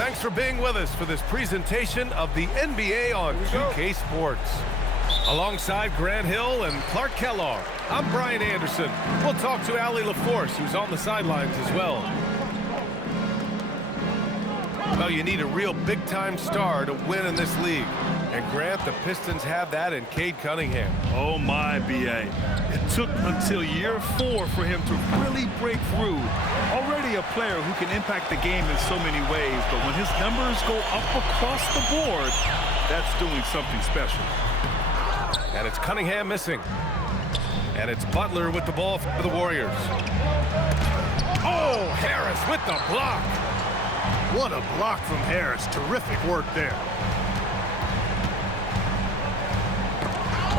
Thanks for being with us for this presentation of the NBA on 2K Sports. Alongside Grant Hill and Clark Kellogg, I'm Brian Anderson. We'll talk to Allie LaForce, who's on the sidelines as well. Well, you need a real big-time star to win in this league. And Grant, the Pistons have that in Cade Cunningham. Oh my, B.A. It took until year 4 for him to really break through. Already a player who can impact the game in so many ways, but when his numbers go up across the board, that's doing something special. And it's Cunningham missing. And it's Butler with the ball for the Warriors. Oh, Harris with the block. What a block from Harris. Terrific work there.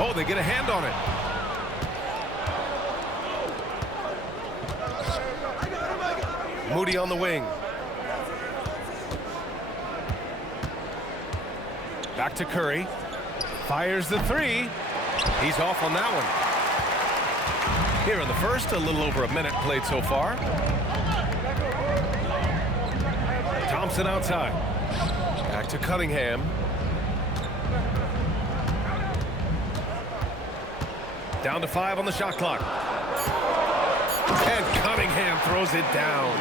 Oh, they get a hand on it. Moody on the wing. Back to Curry. Fires the three. He's off on that one. Here in the first, a little over a minute played so far. Thompson outside. Back to Cunningham. Down to 5 on the shot clock. And Cunningham throws it down.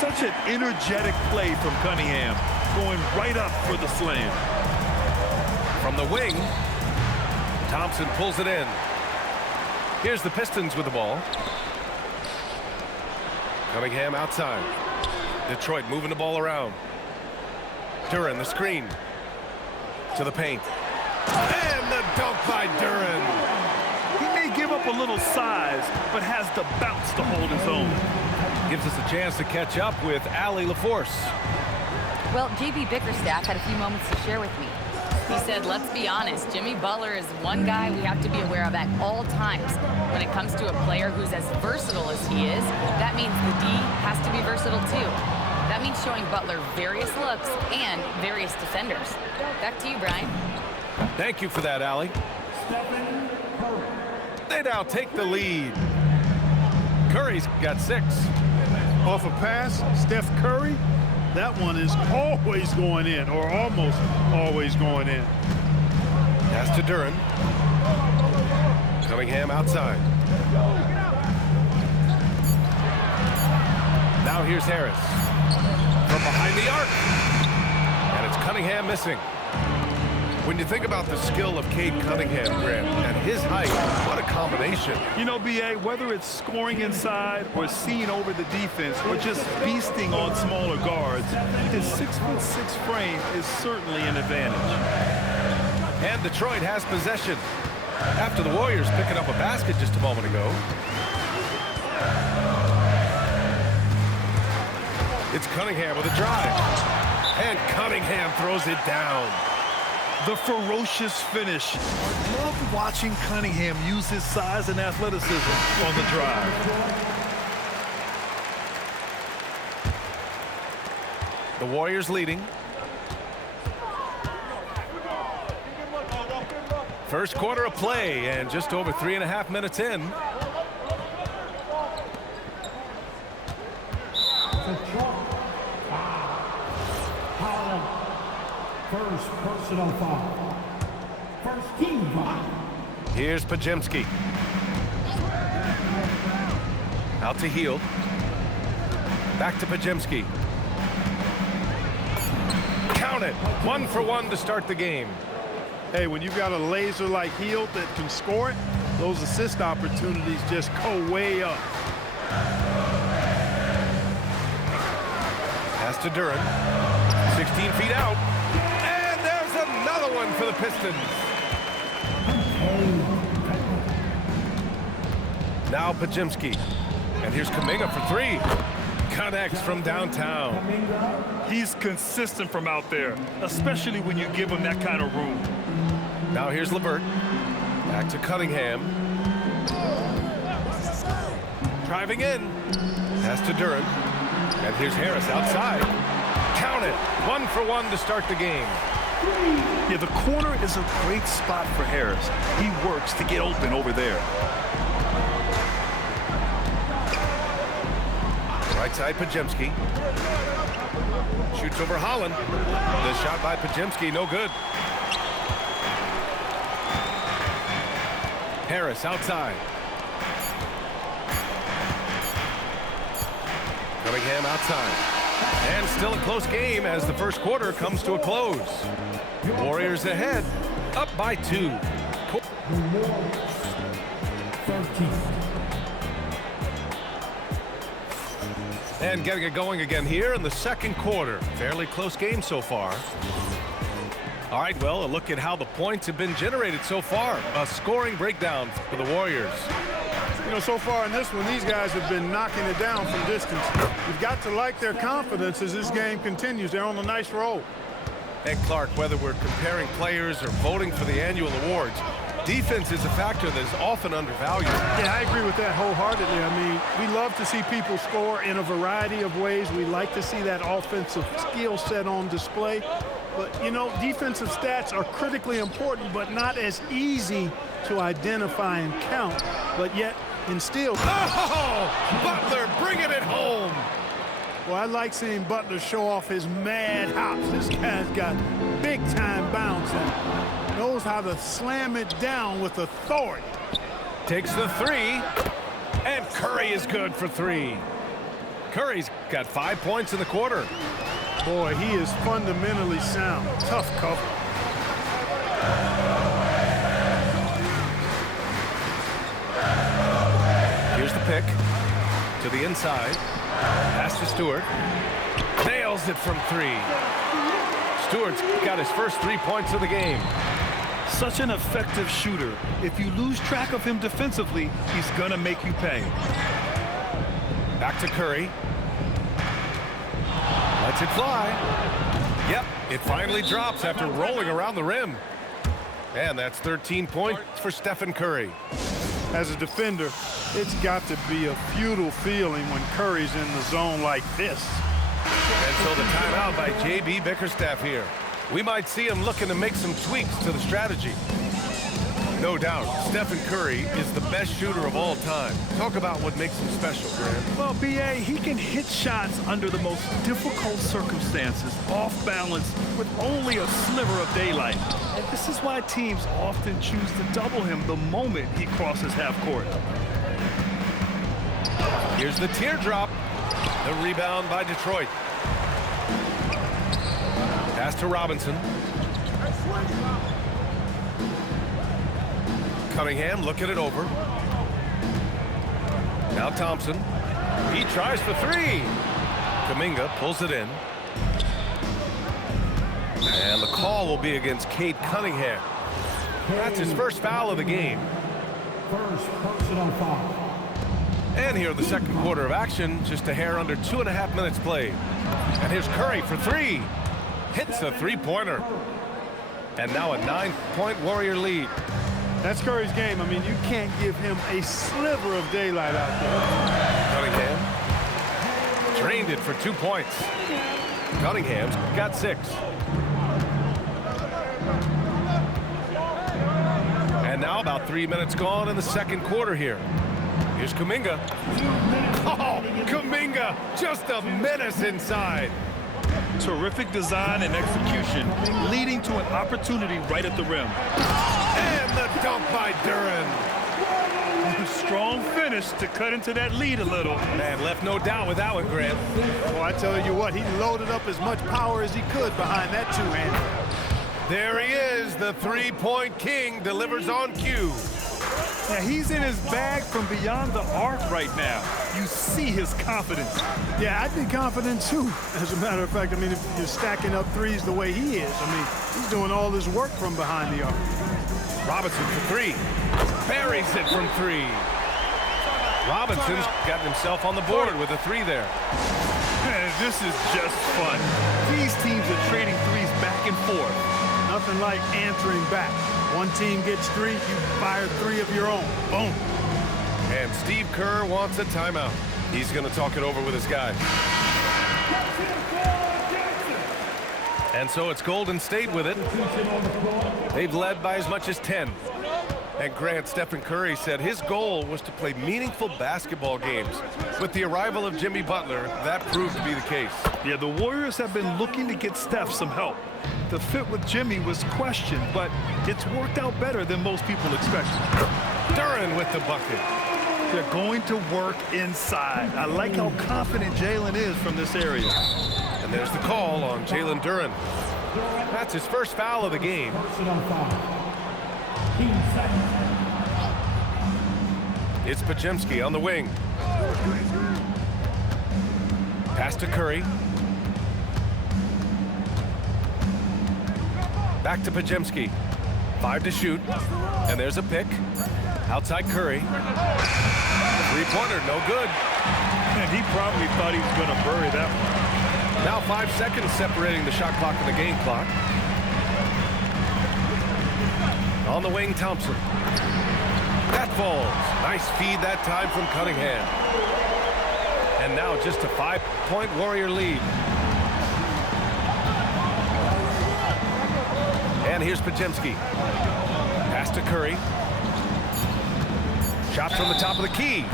Such an energetic play from Cunningham, going right up for the slam. From the wing, Thompson pulls it in. Here's the Pistons with the ball. Cunningham outside. Detroit moving the ball around. Duren, the screen. To the paint. And the dunk by Duren. He may give up a little size, but has the bounce to hold his own. Gives us a chance to catch up with Allie LaForce. Well, J.B. Bickerstaff had a few moments to share with me. He said, let's be honest, Jimmy Butler is one guy we have to be aware of at all times. When it comes to a player who's as versatile as he is, that means the D has to be versatile too. That means showing Butler various looks and various defenders. Back to you, Brian. Thank you for that, Allie. They now take the lead. Curry's got 6. Off a pass, Steph Curry. That one is always going in, or almost always going in. Pass to Duren. Cunningham outside. Now here's Harris. From behind the arc. And it's Cunningham missing. When you think about the skill of Cade Cunningham, Grant, and his height, what a combination. You know, B.A., whether it's scoring inside or seeing over the defense or just beasting on smaller guards, his 6'6" frame is certainly an advantage. And Detroit has possession after the Warriors picking up a basket just a moment ago. It's Cunningham with a drive. And Cunningham throws it down. The ferocious finish. I love watching Cunningham use his size and athleticism on the drive. The Warriors leading. First quarter of play and just over 3.5 minutes in. First personal foul. First team foul. Here's Podziemski. Out to Hield. Back to Podziemski. Count it. 1 for 1 to start the game. Hey, when you've got a laser like Hield that can score it, those assist opportunities just go way up. Pass to Duren. 16 feet out. Another one for the Pistons. Now Podziemski. And here's Kuminga for 3. Connects from downtown. He's consistent from out there, especially when you give him that kind of room. Now here's LeVert. Back to Cunningham. Driving in. Pass to Duren. And here's Harris outside. Count it. 1 for 1 to start the game. Yeah, the corner is a great spot for Harris. He works to get open over there. Right side, Podziemski. shoots over Holland. The shot by Podziemski, no good. Harris outside. Cunningham outside. And still a close game as the first quarter comes to a close. Warriors ahead, up by 2. The Warriors, 13. And getting it going again here in the second quarter. Fairly close game so far. All right, well, a look at how the points have been generated so far. A scoring breakdown for the Warriors. You know, so far in this one, these guys have been knocking it down from distance. You've got to like their confidence as this game continues. They're on a nice roll. And Clark, whether we're comparing players or voting for the annual awards, defense is a factor that is often undervalued. Yeah, I agree with that wholeheartedly. I mean, we love to see people score in a variety of ways. We like to see that offensive skill set on display. But, you know, defensive stats are critically important, but not as easy to identify and count. But yet, instill. Oh, Butler bringing it home. Well, I like seeing Butler show off his mad hops. This guy's got big-time bounce and knows how to slam it down with authority. Takes the 3, and Curry is good for 3. Curry's got 5 points in the quarter. Boy, he is fundamentally sound. Tough cover. Here's the pick to the inside. Pass to Stewart. Nails it from 3. Stewart's got his first 3 points of the game. Such an effective shooter. If you lose track of him defensively, he's gonna make you pay. Back to Curry. Lets it fly. Yep, it finally drops after rolling around the rim. And that's 13 points for Stephen Curry. As a defender, it's got to be a futile feeling when Curry's in the zone like this. And so the timeout by J.B. Bickerstaff here. We might see him looking to make some tweaks to the strategy. No doubt, Stephen Curry is the best shooter of all time. Talk about what makes him special, Grant. Well, B.A., he can hit shots under the most difficult circumstances, off balance, with only a sliver of daylight. And this is why teams often choose to double him the moment he crosses half court. Here's the teardrop. The rebound by Detroit. Pass to Robinson. Cunningham looking it over. Now Thompson. He tries for 3. Kuminga pulls it in. And the call will be against Cade Cunningham. That's his first foul of the game. First personal foul. And here in the second quarter of action, just a hair under 2.5 minutes played. And here's Curry for 3. Hits a 3-pointer. And now a 9-point Warrior lead. That's Curry's game. I mean, you can't give him a sliver of daylight out there. Cunningham drained it for 2 points. Cunningham's got 6. And now about 3 minutes gone in the second quarter here. Here's Kuminga. Oh, Kuminga, just a menace inside. Terrific design and execution, leading to an opportunity right at the rim. And the dunk by Duren. Strong finish to cut into that lead a little. Man, left no doubt with that one, Grant. Well, I tell you what, he loaded up as much power as he could behind that two-hander. There he is, the 3-point king delivers on cue. Yeah, he's in his bag from beyond the arc right now. You see his confidence. Yeah, I'd be confident too. As a matter of fact, I mean, if you're stacking up threes the way he is, I mean, he's doing all his work from behind the arc. Robinson for 3. Buries it from 3. Robinson's gotten himself on the board with a 3 there. Man, this is just fun. These teams are trading threes back and forth. Nothing like answering back. One team gets 3, you fire 3 of your own. Boom. And Steve Kerr wants a timeout. He's going to talk it over with his guys. And so it's Golden State with it. They've led by as much as 10. And Grant, Stephen Curry said his goal was to play meaningful basketball games. With the arrival of Jimmy Butler, that proved to be the case. Yeah, the Warriors have been looking to get Steph some help. The fit with Jimmy was questioned, but it's worked out better than most people expected. Duren with the bucket. They're going to work inside. I like how confident Jalen is from this area. And there's the call on Jalen Duren. That's his first foul of the game. Personal foul. Team second. It's Podziemski on the wing. Pass to Curry. Back to Podziemski. 5 to shoot. And there's a pick. Outside Curry. Three-pointer, no good. And he probably thought he was going to bury that one. Now 5 seconds separating the shot clock and the game clock. On the wing, Thompson. That falls. Nice feed that time from Cunningham. And now just a 5-point Warrior lead. And here's Podziemski. Pass to Curry. Shot from the top of the key.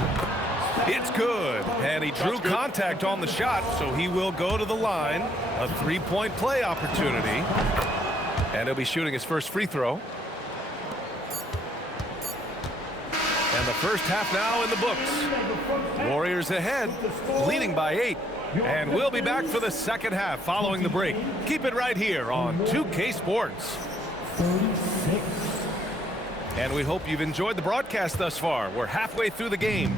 It's good. And he drew contact on the shot, so he will go to the line. A 3-point play opportunity. And he'll be shooting his first free throw. And the first half now in the books. Warriors ahead, leading by 8. And we'll be back for the second half following the break. Keep it right here on 2K Sports. 36. And we hope you've enjoyed the broadcast thus far. We're halfway through the game.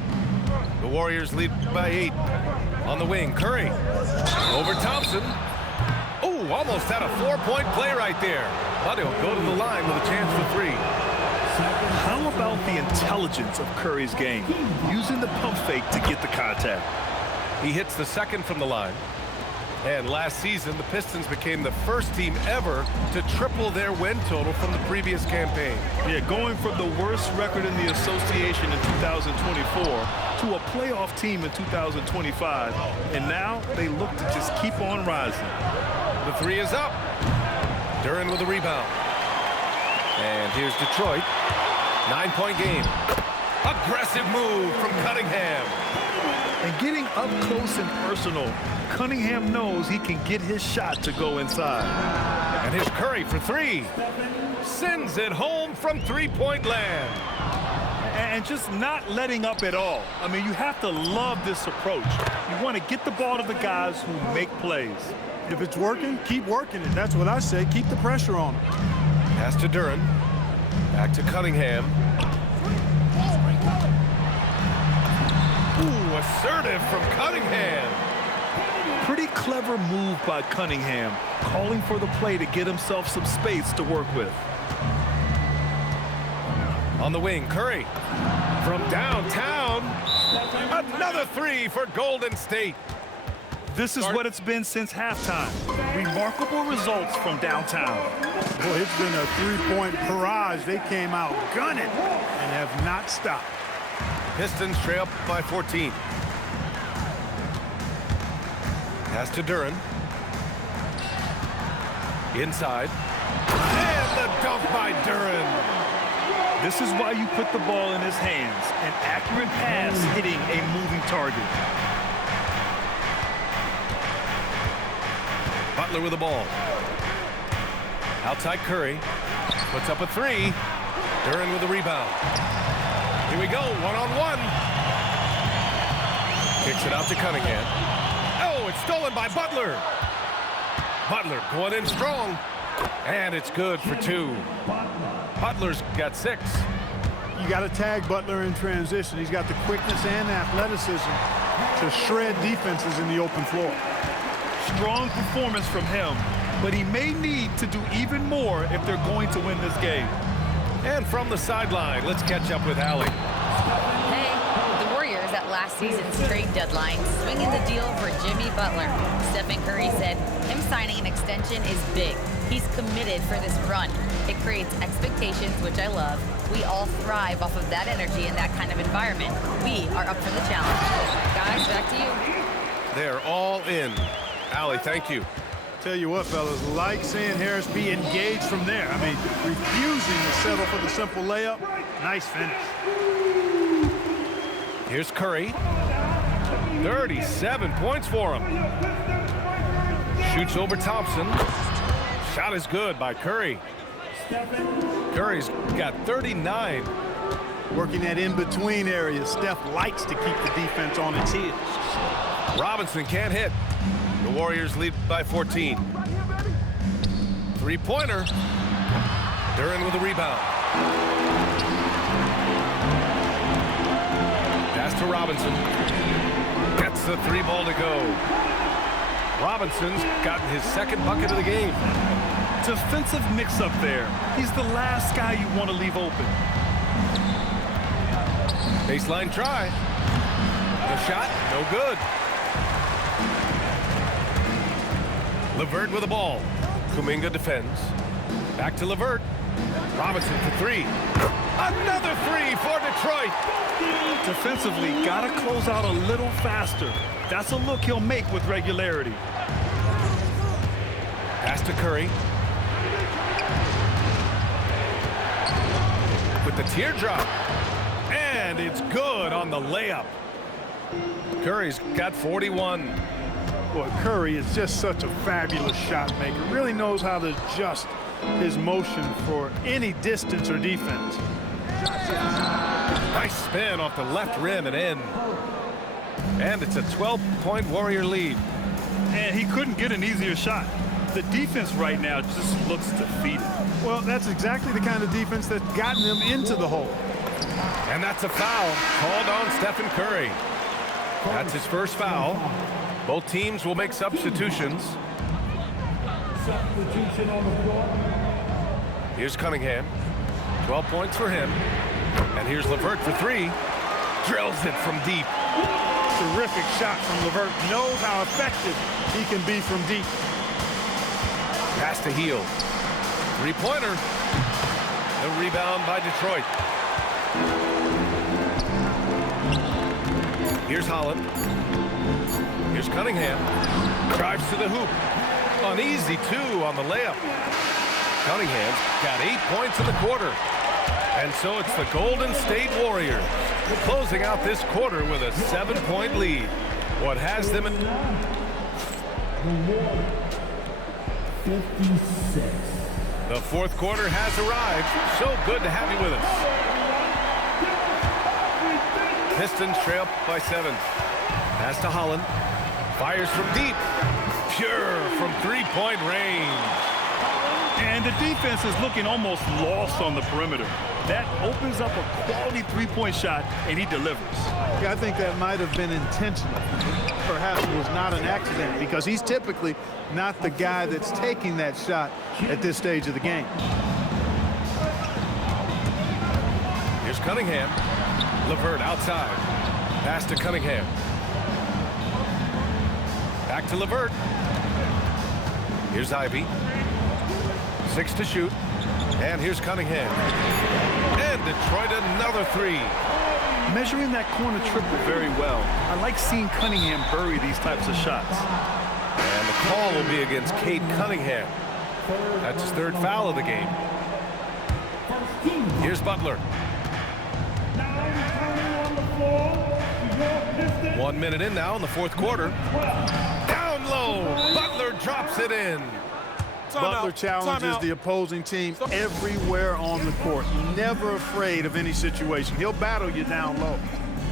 The Warriors lead by 8. On the wing, Curry. Over Thompson. Oh, almost had a 4-point play right there. But he'll go to the line with a chance for 3. How about the intelligence of Curry's game? Using the pump fake to get the contact. He hits the second from the line. And last season, the Pistons became the first team ever to triple their win total from the previous campaign. Yeah, going from the worst record in the association in 2024 to a playoff team in 2025. And now they look to just keep on rising. The 3 is up. Duren with a rebound. And here's Detroit. 9-point game. Aggressive move from Cunningham. And getting up close and personal, Cunningham knows he can get his shot to go inside. And here's Curry for 3. Sends it home from 3-point land. And just not letting up at all. I mean, you have to love this approach. You want to get the ball to the guys who make plays. If it's working, keep working it. That's what I say. Keep the pressure on them. Pass to Duren. Back to Cunningham. Ooh, assertive from Cunningham. Pretty clever move by Cunningham, calling for the play to get himself some space to work with. On the wing, Curry. From downtown. Another 3 for Golden State. This is what it's been since halftime. Remarkable results from downtown. Boy, it's been a 3-point barrage. They came out gunning and have not stopped. Pistons trail by 14. Pass to Duren. Inside. And the dunk by Duren. This is why you put the ball in his hands. An accurate pass hitting a moving target. Butler with the ball. Outside Curry. Puts up a 3. Duren with the rebound. Here we go, one-on-one. Kicks it out to Cunningham. Oh, it's stolen by Butler. Butler going in strong. And it's good for 2. Butler's got 6. You got to tag Butler in transition. He's got the quickness and athleticism to shred defenses in the open floor. Strong performance from him, but he may need to do even more if they're going to win this game. And from the sideline, let's catch up with Allie. Hey, the Warriors at last season's trade deadline swinging the deal for Jimmy Butler. Stephen Curry said him signing an extension is big. He's committed for this run. It creates expectations, which I love. We all thrive off of that energy in that kind of environment. We are up for the challenge. Guys, back to you. They're all in. Allie, thank you. Tell you what, fellas, like seeing Harris be engaged from there. I mean, refusing to settle for the simple layup. Nice finish. Here's Curry. 37 points for him. Shoots over Thompson. Shot is good by Curry. Curry's got 39. Working that in-between area. Steph likes to keep the defense on its heels. Robinson can't hit. The Warriors lead by 14. Three-pointer. Duren with a rebound. Pass to Robinson. Gets the three ball to go. Robinson's gotten his second bucket of the game. Defensive mix-up there. He's the last guy you want to leave open. Baseline try. The shot, no good. LeVert with the ball. Kuminga defends. Back to LeVert. Robinson for three. Another three for Detroit. Defensively, got to close out a little faster. That's a look he'll make with regularity. Pass to Curry. With the teardrop. And it's good on the layup. Curry's got 41. Boy, Curry is just such a fabulous shot maker. Really knows how to adjust his motion for any distance or defense. Nice spin off the left rim and in. And it's a 12-point Warrior lead. And he couldn't get an easier shot. The defense right now just looks defeated. Well, that's exactly the kind of defense that's gotten them into the hole. And that's a foul called on Stephen Curry. That's his first foul. Both teams will make substitutions. Substitution on the floor. Here's Cunningham. 12 points for him. And here's LeVert for three. Drills it from deep. Terrific shot from LeVert. Knows how effective he can be from deep. Pass to Hield. Three-pointer. The rebound by Detroit. Here's Holland. Here's Cunningham. Drives to the hoop. An easy two on the layup. Cunningham's got 8 points in the quarter. And so it's the Golden State Warriors closing out this quarter with a 7-point lead. What has them in... 56. The fourth quarter has arrived. So good to have you with us. Pistons trail by 7. Pass to Holland. Fires from deep. Pure from three-point range. And the defense is looking almost lost on the perimeter. That opens up a quality three-point shot, and he delivers. I think that might have been intentional. Perhaps it was not an accident because he's typically not the guy that's taking that shot at this stage of the game. Here's Cunningham. LeVert outside. Pass to Cunningham. Back to LeVert. Here's Ivy. 6 to shoot. And here's Cunningham. And Detroit another three. Measuring that corner triple very well. I like seeing Cunningham bury these types of shots. And the call will be against Cade Cunningham. That's his third foul of the game. Here's Butler. 1 minute in now in the fourth quarter. Down low. Butler drops it in. Butler challenges the opposing team everywhere on the court. Never afraid of any situation. He'll battle you down low.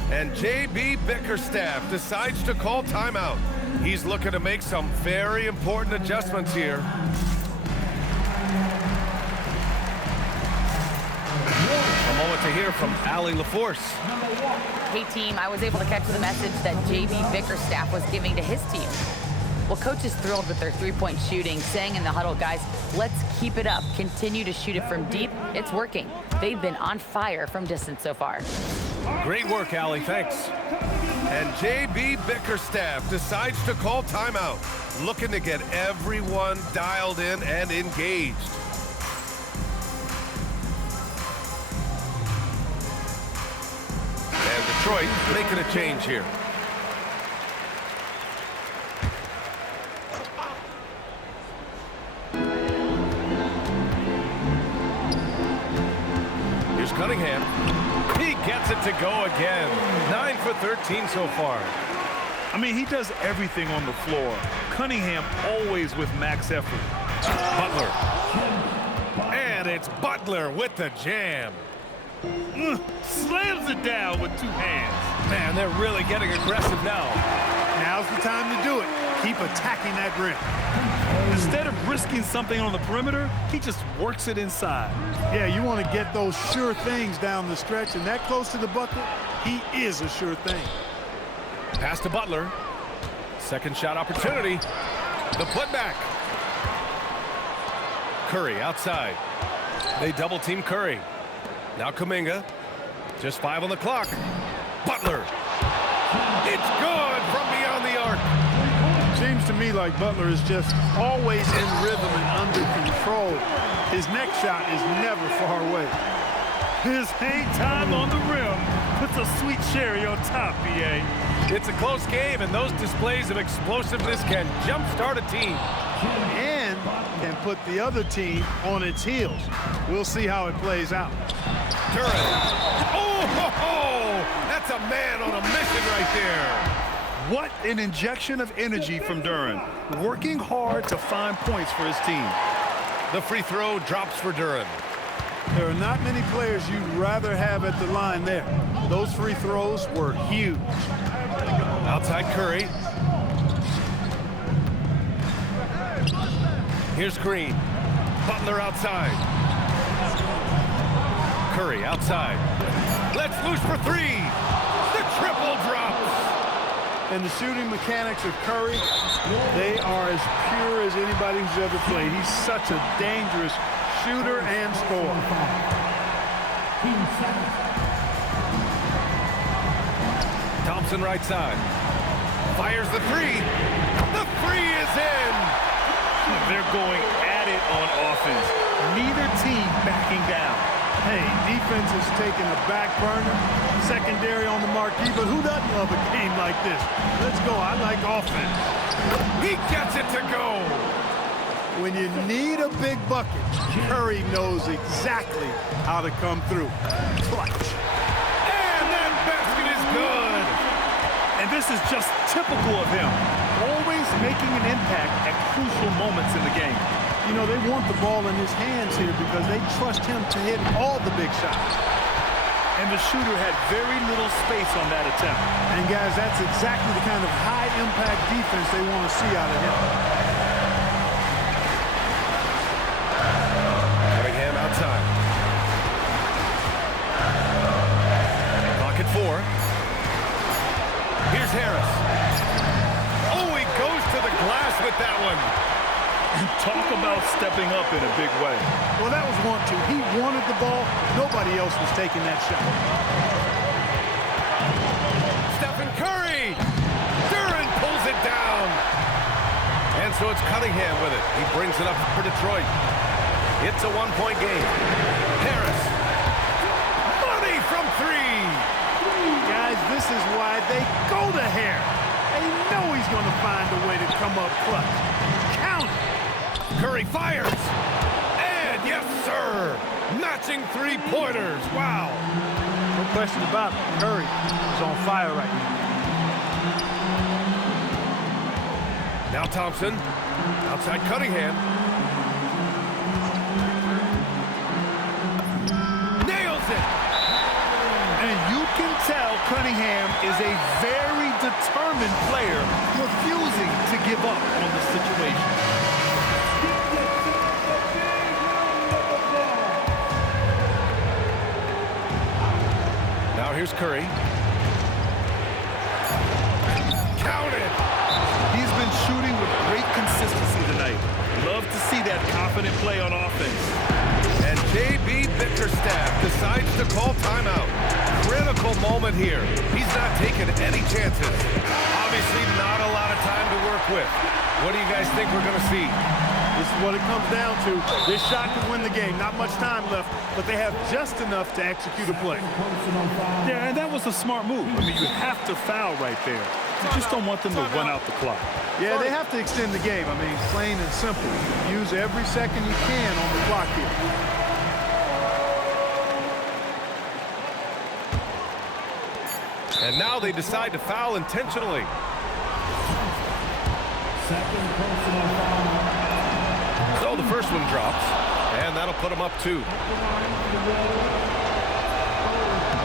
And J.B. Bickerstaff decides to call timeout. He's looking to make some very important adjustments here. A moment to hear from Allie LaForce. Hey, team, I was able to catch the message that J.B. Bickerstaff was giving to his team. Well, coach is thrilled with their three-point shooting, saying in the huddle, guys, let's keep it up. Continue to shoot it from deep. It's working. They've been on fire from distance so far. Great work, Allie. Thanks. And J.B. Bickerstaff decides to call timeout, looking to get everyone dialed in and engaged. And Detroit making a change here. Cunningham. He gets it to go again. 9 for 13 so far. I mean, he does everything on the floor. Cunningham always with max effort. Butler. And it's Butler with the jam. Slams it down with 2 hands. Man, they're really getting aggressive now. Now's the time to do it. Keep attacking that rim. Instead of risking something on the perimeter, he just works it inside. Yeah, you want to get those sure things down the stretch, and that close to the bucket, he is a sure thing. Pass to Butler. Second shot opportunity. The putback. Curry outside. They double team Curry. Now Kuminga. Just 5 on the clock. Butler. It's good from beyond the arc. Seems to me like Butler is just always in rhythm and under control. His next shot is never far away. His hang time on the rim puts a sweet cherry on top, BA. It's a close game, and those displays of explosiveness can jumpstart a team. And can put the other team on its heels. We'll see how it plays out. Duren. Oh, ho, ho! That's a man on a mission right there. What an injection of energy from Duren. Working hard to find points for his team. The free throw drops for Duren. There are not many players you'd rather have at the line there. Those free throws were huge. Outside Curry. Here's Green. Butler outside. Curry outside. Let's loose for 3. The triple drops. And the shooting mechanics of Curry, they are as pure as anybody who's ever played. He's such a dangerous shooter and scorer. Thompson right side. Fires the 3. The 3 is in. They're going at it on offense. Neither team backing down. Hey, defense is taking a back burner, secondary on the marquee, but who doesn't love a game like this? Let's go. I like offense. He gets it to go. When you need a big bucket, Curry knows exactly how to come through. Clutch. And that basket is good. And this is just typical of him. Always making an impact at crucial moments in the game. You know, they want the ball in his hands here because they trust him to hit all the big shots. And the shooter had very little space on that attempt. And guys, that's exactly the kind of high-impact defense they want to see out of him. Cunningham outside. Clock at 4. Here's Harris. Oh, he goes to the glass with that one. Talk about stepping up in a big way. Well, that was 1-2. He wanted the ball. Nobody else was taking that shot. Stephen Curry. Duren pulls it down. And so it's Cunningham with it. He brings it up for Detroit. It's a 1-point game. Harris. Money from 3. Guys, this is why they go to Harris. They know he's going to find a way to come up clutch. Count it. Curry fires. And yes, sir. Matching 3-pointers. Wow. No question about it. Curry is on fire right now. Now Thompson. Outside Cunningham. Nails it. And you can tell Cunningham is a very determined player, refusing to give up on the situation. Now here's Curry. Counted. He's been shooting with great consistency tonight. Love to see that confident play on offense. And J.B. Bickerstaff decides to call timeout. Critical moment here. He's not taking any chances. Obviously not a lot of time to work with. What do you guys think we're going to see? This is what it comes down to. This shot could win the game. Not much time left, but they have just enough to execute a play. Yeah, and that was a smart move. I mean, you have to foul right there. You just don't want them to run out the clock. Yeah, they have to extend the game. I mean, plain and simple. Use every second you can on the clock here. And now they decide to foul intentionally. Second personal foul. So the first one drops, and that'll put him up 2.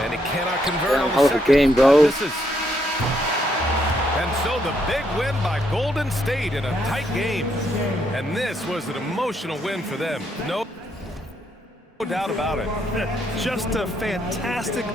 And he cannot convert on the hell of a second. game, bro. Misses. And so the big win by Golden State in a tight game. And this was an emotional win for them. No doubt about it. Just a fantastic